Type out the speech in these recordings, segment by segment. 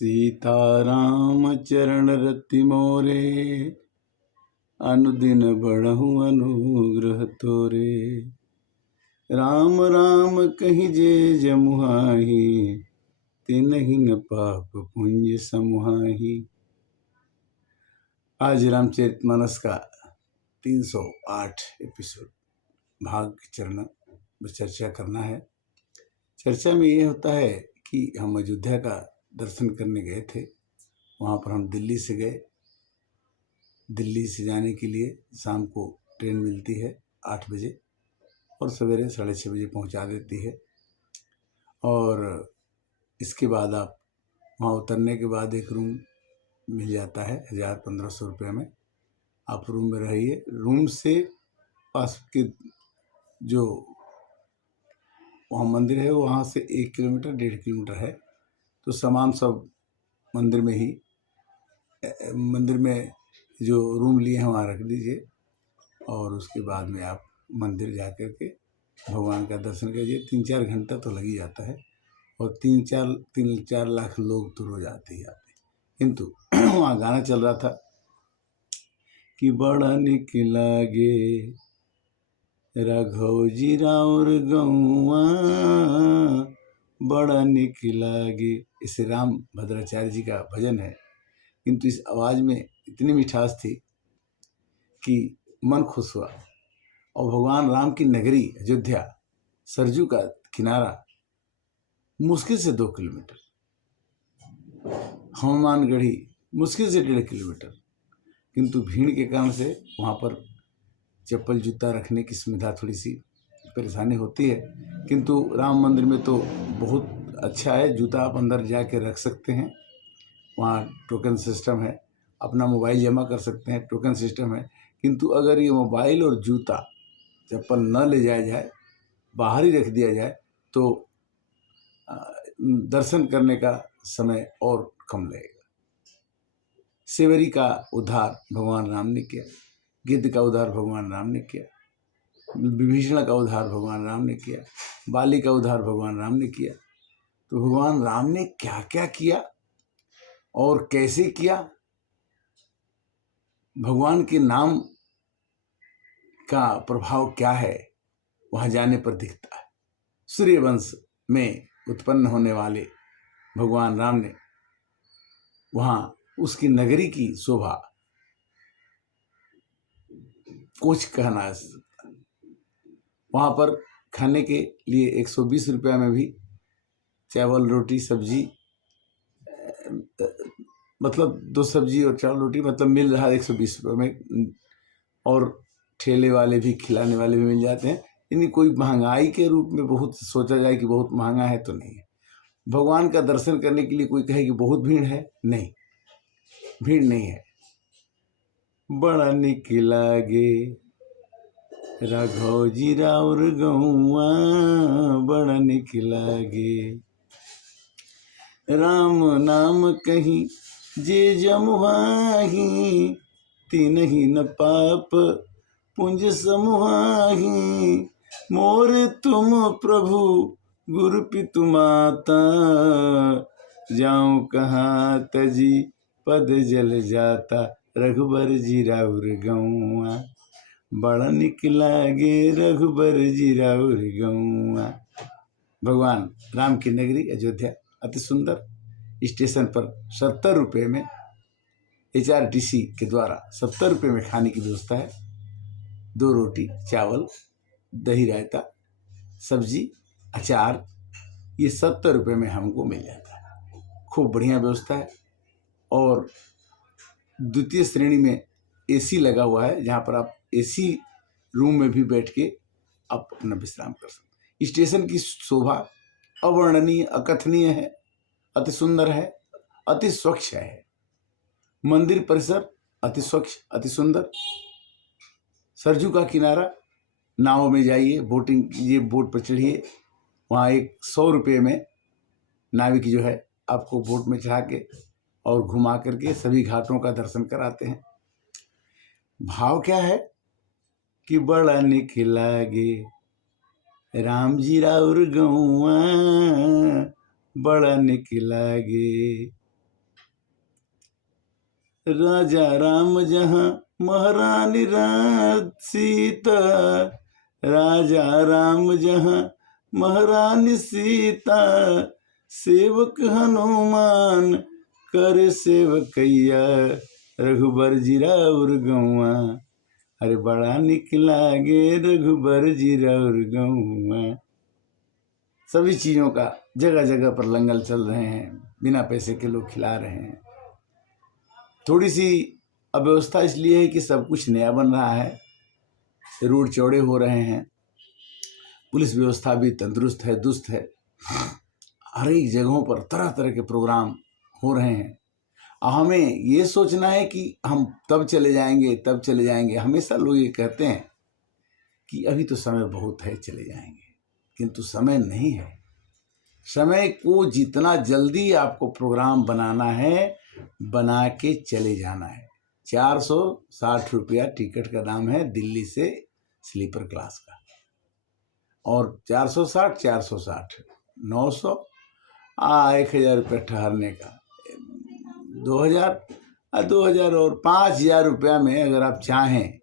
सीताराम चरण रति मोरे, अनुदिन बढ़हु अनुग्रह तोरे। राम राम कहि जे जमुहाहि, तिनहि न पाप पुंज समुहाहि। आज रामचरितमानस का 308 एपिसोड भाग चरण में चर्चा करना है। चर्चा में ये होता है कि हम अयोध्या का दर्शन करने गए थे। वहाँ पर हम दिल्ली से गए। दिल्ली से जाने के लिए शाम को ट्रेन मिलती है 8 बजे और सवेरे 6:30 बजे पहुँचा देती है। और इसके बाद आप वहाँ उतरने के बाद एक रूम मिल जाता है 1000-1500 रुपये में। आप रूम में रहिए। रूम से पास के जो वहाँ मंदिर है वहाँ से 1 किलोमीटर 1.5 किलोमीटर है। तो सामान सब मंदिर में जो रूम लिए हैं वहाँ रख दीजिए और उसके बाद में आप मंदिर जा कर के भगवान का दर्शन कीजिए। 3-4 घंटा तो लग ही जाता है और 3-4 लाख लोग तो रोज आते ही आते। किंतु वहाँ गाना चल रहा था कि बड़ा निक लागे राघव जी राउर गौआ, बड़ा निक लागे। इसे राम भद्राचार्य जी का भजन है, किंतु इस आवाज़ में इतनी मिठास थी कि मन खुश हुआ। और भगवान राम की नगरी अयोध्या, सरजू का किनारा, मुश्किल से 2 किलोमीटर, हनुमानगढ़ी मुश्किल से 1.5 किलोमीटर, किंतु भीड़ के कारण से वहाँ पर चप्पल जूता रखने की सुविधा थोड़ी सी परेशानी होती है। किंतु राम मंदिर में तो बहुत अच्छा है, जूता आप अंदर जाके रख सकते हैं। वहाँ टोकन सिस्टम है, अपना मोबाइल जमा कर सकते हैं, टोकन सिस्टम है। किंतु अगर ये मोबाइल और जूता चप्पल न ले जाया जाए, बाहर ही रख दिया जाए, तो दर्शन करने का समय और कम लगेगा। सेवरी का उद्धार भगवान राम ने किया, गिद्ध का उद्धार भगवान राम ने किया, विभीषण का उद्धार भगवान राम ने किया, बाली का उद्धार भगवान राम ने किया। तो भगवान राम ने क्या क्या किया और कैसे किया, भगवान के नाम का प्रभाव क्या है, वहाँ जाने पर दिखता है। सूर्यवंश में उत्पन्न होने वाले भगवान राम ने वहाँ उसकी नगरी की शोभा कुछ कहना है। वहाँ पर खाने के लिए 120 रुपया में भी चावल रोटी सब्जी, मतलब 2 सब्जी और चावल रोटी मतलब मिल रहा है 120 रुपये में। और ठेले वाले भी, खिलाने वाले भी मिल जाते हैं। यानी कोई महंगाई के रूप में बहुत सोचा जाए कि बहुत महंगा है तो नहीं है। भगवान का दर्शन करने के लिए कोई कहे कि बहुत भीड़ है, नहीं, भीड़ नहीं है। बड़ा निक लागे राघव जी राउर गौआ, बड़ा निक लागे राम नाम कहीं जे जमुहाहि, तिनहि न पाप पुंज समुहाहि। मोर तुम प्रभु गुरु पितु माता, जाऊं कहाँ तजी पद जल जाता। रघुबर जी राउर गौआ, बड़ा निक लागे रघुबर जी राउर गौआ। भगवान राम की नगरी अयोध्या अति सुंदर। स्टेशन पर 70 रुपये में HRTC के द्वारा 70 रुपये में खाने की व्यवस्था है। 2 रोटी, चावल, दही रायता, सब्जी, अचार, ये 70 रुपये में हमको मिल जाता है। खूब बढ़िया व्यवस्था है। और द्वितीय श्रेणी में AC लगा हुआ है, जहाँ पर आप AC रूम में भी बैठ के आप अपना विश्राम कर सकते हैं। स्टेशन की शोभा अवर्णनीय, अकथनीय है, अति सुंदर है, अति स्वच्छ है। मंदिर परिसर अति स्वच्छ, अति सुंदर। सरजू का किनारा, नाव में जाइए, बोटिंग कीजिए, बोट पर चढ़िए। वहाँ 100 रुपये में नाविक जो है आपको बोट में चढ़ा के और घुमा करके सभी घाटों का दर्शन कराते हैं। भाव क्या है कि बड़ा निक लागे राम जी राउर गौआ, बड़ा निक लागे राजा राम जहाँ महारानी सीता, राजा राम जहाँ महारानी सीता, सेवक हनुमान कर सेवकैया, रघुबर जीरा और गौआ, अरे बड़ा निक लागे रघुबर जीरा और गौआ। सभी चीज़ों का जगह जगह पर लंगर चल रहे हैं, बिना पैसे के लोग खिला रहे हैं। थोड़ी सी अव्यवस्था इसलिए है कि सब कुछ नया बन रहा है, रोड चौड़े हो रहे हैं, पुलिस व्यवस्था भी तंदुरुस्त है, दुरुस्त है, हर एक जगहों पर तरह तरह के प्रोग्राम हो रहे हैं। हमें ये सोचना है कि हम तब चले जाएंगे तब चले जाएंगे। हमेशा लोग ये कहते हैं कि अभी तो समय बहुत है, चले जाएंगे, किंतु समय नहीं है। समय को जितना जल्दी आपको प्रोग्राम बनाना है, बना के चले जाना है। 460 रुपया टिकट का दाम है दिल्ली से स्लीपर क्लास का, और 460 900 1000 रुपया ठहरने का, 2000 और 5000 रुपया में अगर आप चाहें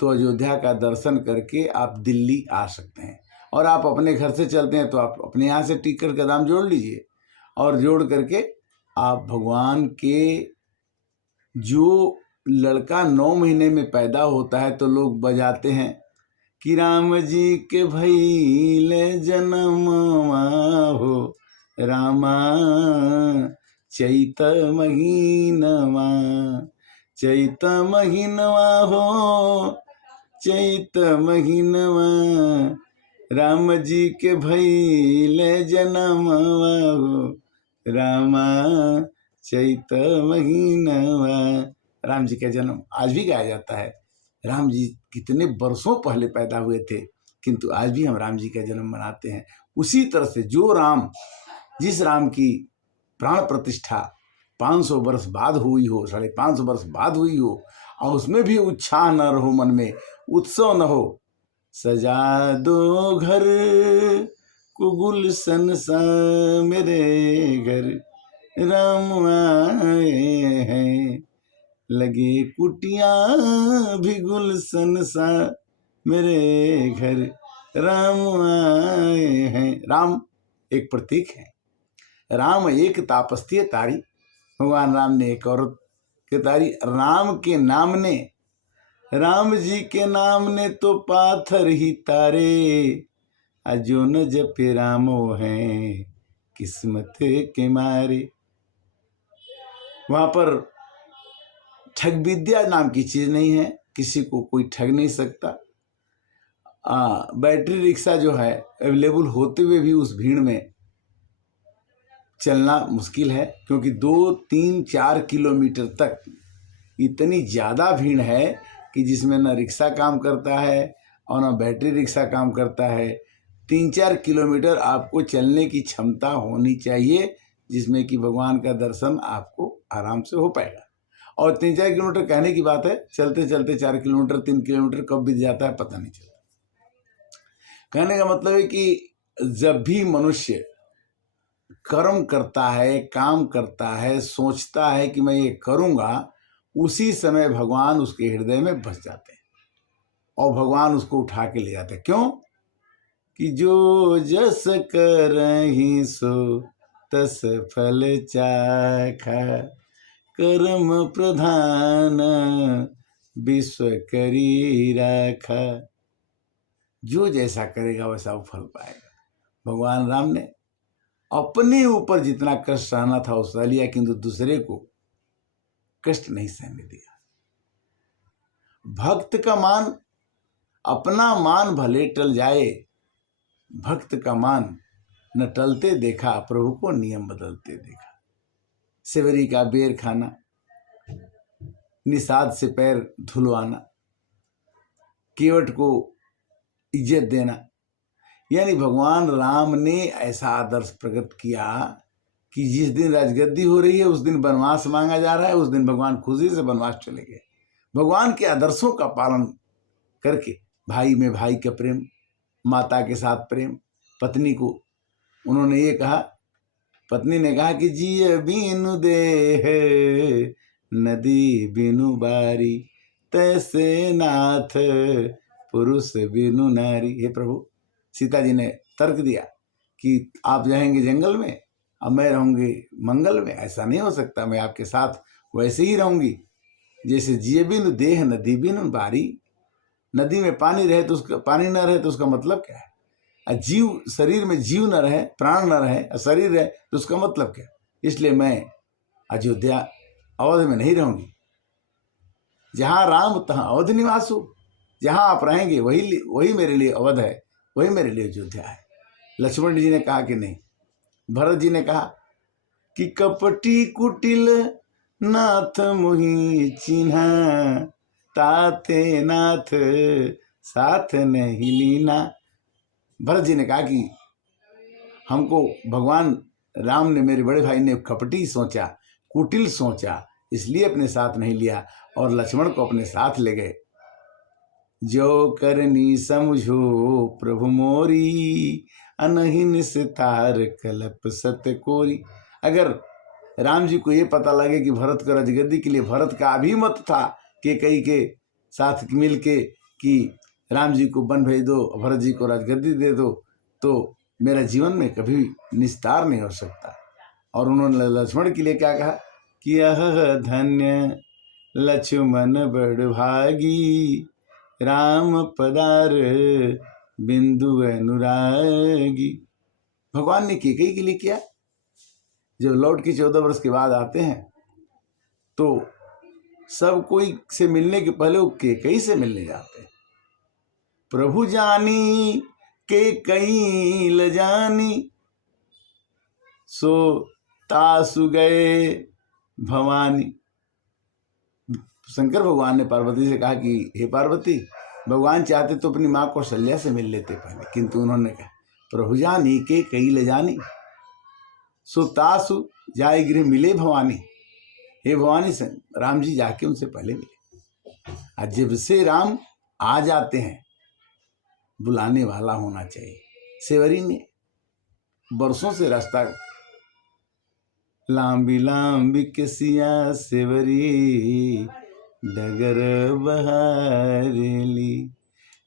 तो अयोध्या का दर्शन करके आप दिल्ली आ सकते हैं। और आप अपने घर से चलते हैं तो आप अपने यहाँ से टिकट का दाम जोड़ लीजिए, और जोड़ करके आप भगवान के, जो लड़का 9 महीने में पैदा होता है तो लोग बजाते हैं कि राम जी के भइले जनमवा हो, रामा चैत महीनवा, चैत महीनवा हो, चैत महीनवा, राम जी के भइले जनमवा हो, रामा चैत महीनवा। राम जी का जन्म आज भी गाया जाता है। राम जी कितने वर्षों पहले पैदा हुए थे, किंतु आज भी हम राम जी का जन्म मनाते हैं। उसी तरह से जो राम, जिस राम की प्राण प्रतिष्ठा 500 वर्ष बाद हुई हो, 550 वर्ष बाद हुई हो, और उसमें भी उत्साह न रहो, मन में उत्सव न हो, सजा दो घर को गुलशन सा मेरे घर, राम आए हैं, लगे कुटिया भी गुलशन सा मेरे घर, राम आए हैं। राम एक प्रतीक है। राम एक तापस्तीय तारी, भगवान राम ने एक औरत के तारी। राम के नाम ने, राम जी के नाम ने तो पाथर ही तारे, अजो न जपे रामो हैं किस्मत के मारे। वहाँ पर ठग विद्या नाम की चीज़ नहीं है, किसी को कोई ठग नहीं सकता। बैटरी रिक्शा जो है अवेलेबल होते हुए भी उस भीड़ में चलना मुश्किल है, क्योंकि 2, 3, 4 किलोमीटर तक इतनी ज़्यादा भीड़ है कि जिसमें न रिक्शा काम करता है और न बैटरी रिक्शा काम करता है। 3-4 किलोमीटर आपको चलने की क्षमता होनी चाहिए, जिसमें कि भगवान का दर्शन आपको आराम से हो पाएगा। और 3-4 किलोमीटर कहने की बात है, चलते चलते 4 किलोमीटर 3 किलोमीटर कब बीत जाता है पता नहीं चलता। कहने का मतलब है कि जब भी मनुष्य कर्म करता है, काम करता है, सोचता है कि मैं ये करूँगा, उसी समय भगवान उसके हृदय में बस जाते हैं और भगवान उसको उठा के ले जाते हैं। क्यों? कि जो जस करहि सो तस फल चाखा, कर्म प्रधान विश्व करी राखा। जो जैसा करेगा वैसा वो फल पाएगा। भगवान राम ने अपने ऊपर जितना कष्ट सहना था वो सह लिया, किंतु दूसरे को कष्ट नहीं सहने दिया। भक्त का मान, अपना मान भले टल जाए, भक्त का मान न टलते देखा, प्रभु को नियम बदलते देखा। सेवरी का बेर खाना, निषाद से पैर धुलवाना, केवट को इज्जत देना, यानी भगवान राम ने ऐसा आदर्श प्रकट किया कि जिस दिन राजगद्दी हो रही है उस दिन वनवास मांगा जा रहा है, उस दिन भगवान खुशी से वनवास चले गए। भगवान के आदर्शों का पालन करके, भाई में भाई का प्रेम, माता के साथ प्रेम, पत्नी को उन्होंने ये कहा, पत्नी ने कहा कि जिय बीनु देह नदी बिनु बारी, तैसे नाथ पुरुष बिनु नारी। हे प्रभु, सीता जी ने तर्क दिया कि आप जाएंगे जंगल में, अब मैं रहूंगी मंगल में, ऐसा नहीं हो सकता। मैं आपके साथ वैसे ही रहूंगी जैसे जिए बिनु देह नदी बिनु बारी। नदी में पानी रहे तो उसका, पानी न रहे तो उसका मतलब क्या है? जीव, शरीर में जीव न रहे, प्राण न रहे, शरीर रहे तो उसका मतलब क्या? इसलिए मैं अयोध्या अवध में नहीं रहूंगी। जहां राम तहां अवध निवासु। जहां आप रहेंगे वही मेरे लिए अवध है, वही मेरे लिए अयोध्या है। लक्ष्मण जी ने कहा कि नहीं। भरत जी ने कहा कि कपटी कुटिल नाथ मुहि चिन्हा, ताते नाथ साथ नहीं लीना। भरत जी ने कहा कि हमको भगवान राम ने, मेरे बड़े भाई ने कपटी सोचा, कुटिल सोचा, इसलिए अपने साथ नहीं लिया और लक्ष्मण को अपने साथ ले गए। जो करनी समझो प्रभु मोरी, अनहि निस्तार कलप सत कोरी। अगर राम जी को ये पता लगे कि भरत को राजगद्दी के लिए, भरत का अभिमत था कि कई के साथ मिल के कि राम जी को वन भेज दो, भरत जी को राजगद्दी दे दो, तो मेरा जीवन में कभी निस्तार नहीं हो सकता। और उन्होंने लक्ष्मण के लिए क्या कहा कि यह धन्य लक्ष्मण बड़ भागी, राम पदार बिंदु अनुरागी। भगवान ने कैकेयी के लिए किया। जब लौट के 14 वर्ष के बाद आते हैं तो सब कोई से मिलने के पहले वो कैकेयी से मिलने जाते हैं। प्रभु जानी कैकेयी ल जानी, सो तासु गए भवानी। शंकर भगवान ने पार्वती से कहा कि हे पार्वती, भगवान चाहते तो अपनी माँ कौशल्या से मिल लेते पहले, किंतु उन्होंने कहा प्रभु जानी कैकेयी ल जानी, सो तासु जाय गृह मिले भवानी। हे भवानी, से राम जी जाके उनसे पहले मिले। आज जब से राम आ जाते हैं, बुलाने वाला होना चाहिए। सेवरी ने बरसों से रास्ता, लांबी लांबी केसिया सेवरी, डगर बहारेली,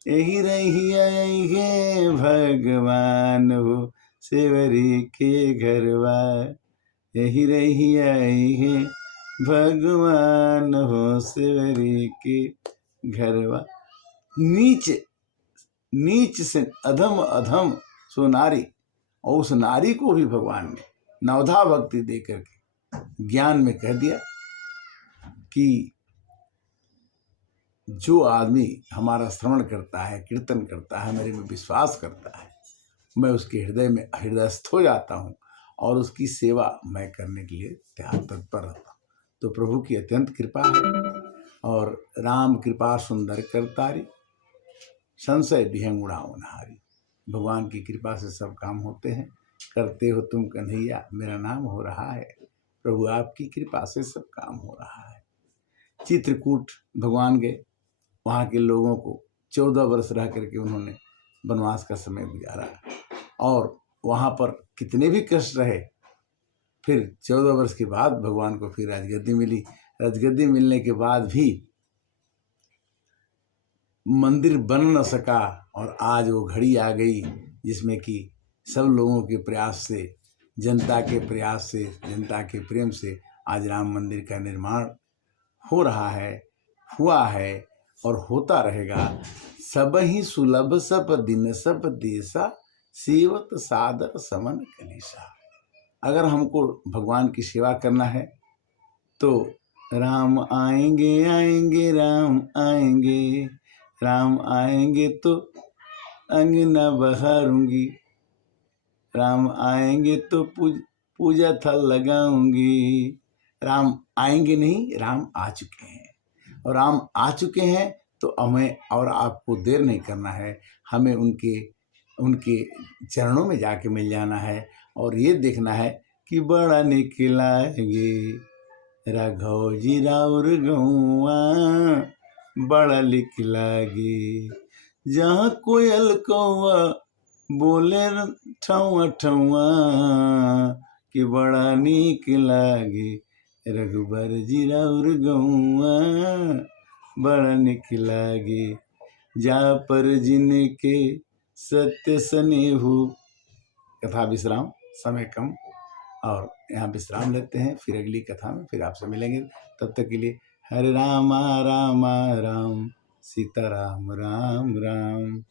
यही रहिया है भगवान हो सेवरी के घरवा, यही रहिया है भगवान हो सेवरी के घरवा। नीच नीच से अधम अधम सो नारी, और उस नारी को भी भगवान ने नवधा भक्ति दे करके ज्ञान में कह दिया कि जो आदमी हमारा श्रवण करता है, कीर्तन करता है, मेरे में विश्वास करता है, मैं उसके हृदय में हृदयस्थ हो जाता हूँ और उसकी सेवा मैं करने के लिए तत्पर रहता हूँ। तो प्रभु की अत्यंत कृपा है। और राम कृपा सुंदर करतारी, संशय विहंग उड़ाओ नहारी। भगवान की कृपा से सब काम होते हैं। करते हो तुम कन्हैया, मेरा नाम हो रहा है। प्रभु आपकी कृपा से सब काम हो रहा है। चित्रकूट भगवान गए, वहाँ के लोगों को 14 वर्ष रह करके उन्होंने वनवास का समय गुजारा और वहाँ पर कितने भी कष्ट रहे। फिर 14 वर्ष के बाद भगवान को फिर राजगद्दी मिली। राजगद्दी मिलने के बाद भी मंदिर बन न सका और आज वो घड़ी आ गई जिसमें कि सब लोगों के प्रयास से, जनता के प्रयास से, जनता के प्रेम से आज राम मंदिर का निर्माण हो रहा है, हुआ है और होता रहेगा। सब ही सुलभ सब दिन सब देसा, सेवत सादर समन कलेसा। अगर हमको भगवान की सेवा करना है तो राम आएंगे आएंगे राम आएंगे, राम आएंगे तो अंगना बहारूंगी, राम आएंगे तो पूजा थल लगाऊंगी। राम आएंगे नहीं, राम आ चुके हैं और राम आ चुके हैं तो हमें और आपको देर नहीं करना है। हमें उनके चरणों में जाके मिल जाना है और ये देखना है कि बड़ा निकलाएंगे राघव जी राउर गौआ, बड़ा लिख लागे जहाँ कोयल कौआ बोले ठौआ ठौआ, कि बड़ा नीक लागे रघुबर जी राउर गौआ बड़ा निक लागे, जा पर जिनके सत्य स्नेहु। कथा विश्राम, समय कम और यहाँ विश्राम लेते हैं, फिर अगली कथा में फिर आपसे मिलेंगे। तब तक के लिए हरे रामा रामा राम, सीता राम राम राम।